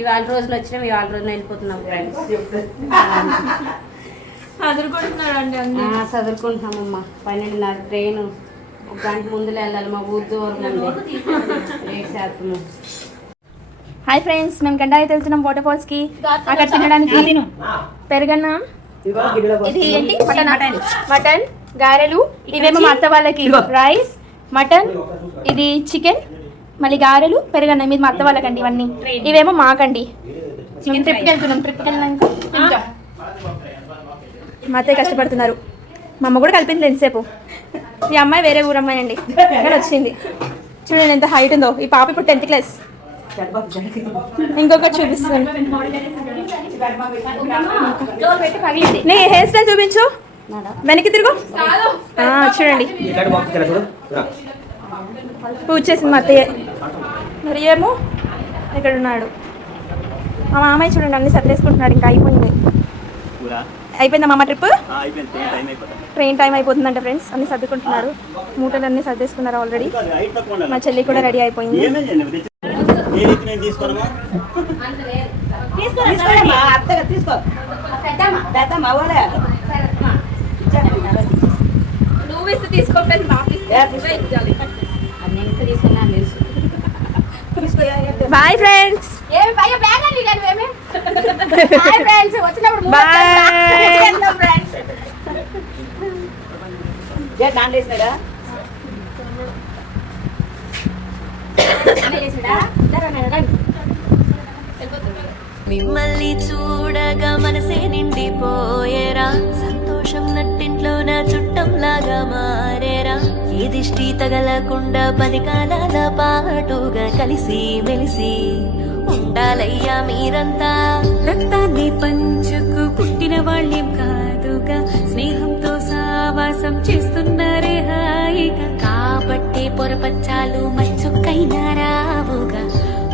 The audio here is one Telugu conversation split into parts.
ఇవాళ రోజులు వచ్చినాం, ఇవాళ రోజున వెళ్ళిపోతున్నాం ఫ్రెండ్స్. చదువుకుంటున్నామమ్మా. 12:30 ట్రైన్, 1 గంట ముందులో వెళ్ళాలి. మా ఊరు దూరం ఉంది. హాయ్ ఫ్రెండ్స్, మేము గండాయి వెళ్తున్నాం వాటర్ ఫాల్స్ కి. అక్కడ తినడానికి పెరుగన్నం, ఇది ఏంటి మటన్, గారెలు, ఇవేమో మా అత్త వాళ్ళకి రైస్, మటన్, ఇది చికెన్, మళ్ళీ గారెలు, పెరుగన్నం. ఇది మా అత్త వాళ్ళకండి. ఇవన్నీ ఇవేమో మాకండి. మేము ట్రిప్కి వెళ్తున్నాం. ట్రిప్కి వెళ్ళినాక తింటాం. మా అత్తయ్య కష్టపడుతున్నారు. మా అమ్మ కూడా కలిపింది ఎంతసేపు. ఈ అమ్మాయి వేరే ఊరు అమ్మాయి అండి, అక్కడ వచ్చింది. చూడండి ఎంత హైట్ ఉందో. ఈ పాప ఇప్పుడు 10th క్లాస్. ఇంకొకటి చూపిస్తాను. నీ హెయిర్ స్టైల్ చూపించు. వెనక్కి తిరుగు. చూడండి పూజ చేసింది మా అత్తయ్య. మరి ఏమో ఇక్కడ ఉన్నాడు మా మామయ్య. చూడండి అన్ని సర్దేసుకుంటున్నాడు. ఇంకా అయిపోయిందా మామ ట్రిప్? ట్రైన్ టైం అయిపోతుందంట ఫ్రెండ్స్. అన్ని సర్దుకుంటున్నాడు. మూటలు అన్ని సర్దేసుకున్నారు ఆల్రెడీ. మా చెల్లి కూడా రెడీ అయిపోయింది. నువ్వు ఇస్తే తీసుకోలేదు. Boy friends. మిమ్మల్ని చూడగా మనసే నిండిపోయేరా, సంతోషం నట్టింట్లో నా చుట్టంలాగా మారేరా. ఏ దిష్టి తగలకుండా 10 కాలాల పాటుగా కలిసి మెలిసి ఉండాలయ్యా మీరంతా. రక్తాన్ని పంచుకు పుట్టిన వాళ్ళేం కాదుగా, స్నేహంతో సావాసం చేస్తున్నారే హాయిగా. కాబట్టే పొరపచ్చాలు మచ్చుకైనా రావుగా,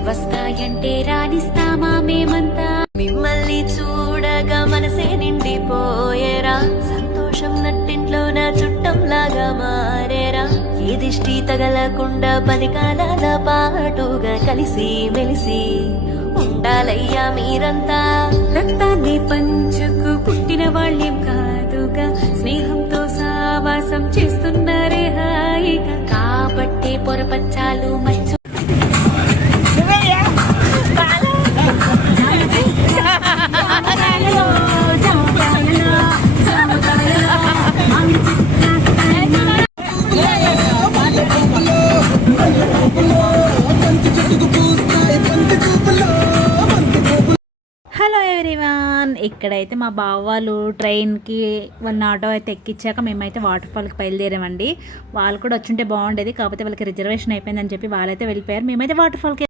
వస్తాయంటే రాణిస్తామా మేమంతా. మిమ్మల్ని చూడగా మనసే నిండిపోయేరా, సంతోషం నట్టింట్లో నా చుట్టంలాగా మారేరా. ఏ దిష్టి తగలకుండా 10 కాలాల పాటుగా కలిసి మెలిసి ఉండాలయ్యా మీరంతా. రక్తాన్ని పంచుకు పుట్టిన వాళ్ళేం కాదుగా, స్నేహంతో సావాసం చేస్తున్నారే హాయిగా. కాబట్టే పొరపచ్చాలు మచ్చు. హలో ఎవ్రీవన్, ఇక్కడైతే మా బావ వాళ్ళు ట్రైన్కి 1 ఆటో అయితే ఎక్కించాక మేమైతే వాటర్ ఫాల్కి బయలుదేరామండి. వాళ్ళు కూడా వచ్చుంటే బాగుండేది, కాకపోతే వాళ్ళకి రిజర్వేషన్ అయిపోయిందని చెప్పి వాళ్ళైతే వెళ్ళిపోయారు. మేమైతే వాటర్ ఫాల్కి